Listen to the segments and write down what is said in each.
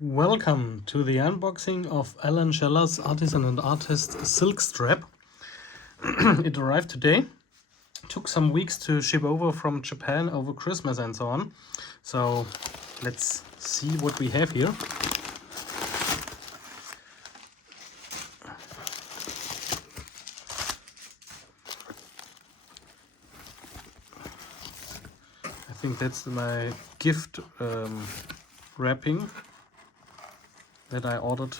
Welcome to the unboxing of Alan Schaller's Artisan and Artist silk strap. It arrived today. Took some weeks to ship over from Japan over Christmas and so on. So let's see what we have here. I think that's my gift wrapping that I ordered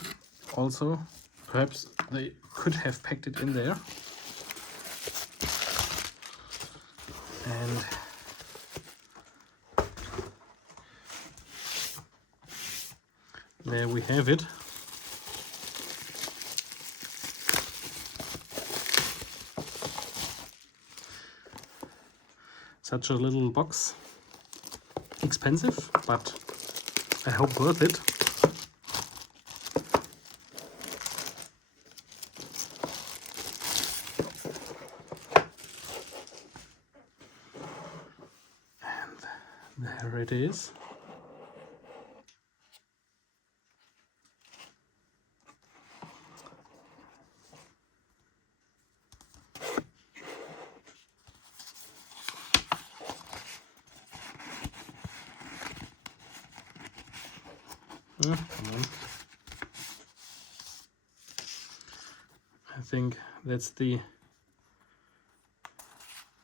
also. Perhaps they could have packed it in there. And there we have it. Such a little box. Expensive, but I hope worth it. And there it is. Come on. I think that's the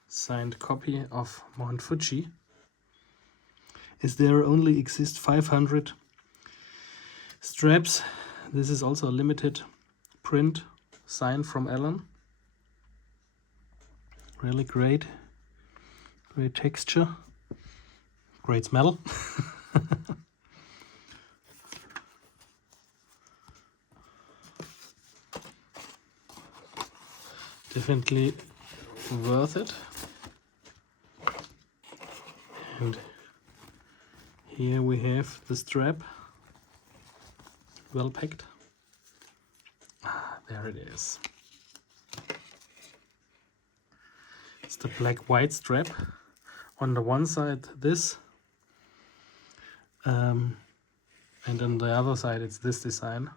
signed copy of Mount Fuji. As there only exist 500 straps, this is also a limited print signed from Alan. Really great texture, great smell. Definitely worth it. And here we have the strap, well packed. There it is. It's the black-white strap. On the one side this, and on the other side it's this design.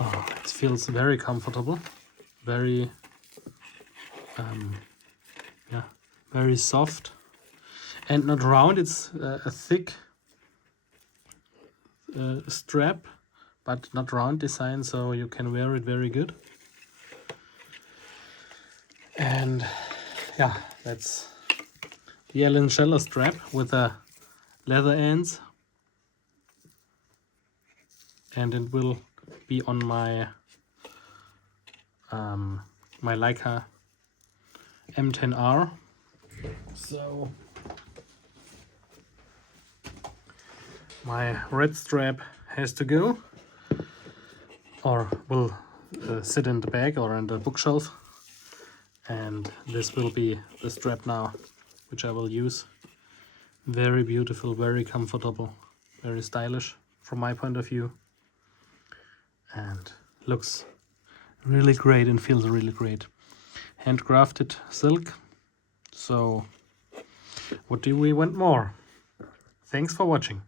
Oh, it feels very comfortable, very very soft, and not round. It's a thick strap, but not round design, so you can wear it very good. And yeah, that's the Alan Schaller strap with the leather ends, and it will be on my my Leica M10R. So my red strap has to go, or will sit in the bag or in the bookshelf, and this will be the strap now, which I will use. Very beautiful, very comfortable, very stylish from my point of view, and looks really great and feels really great. Handcrafted silk. So what do we want more? Thanks for watching.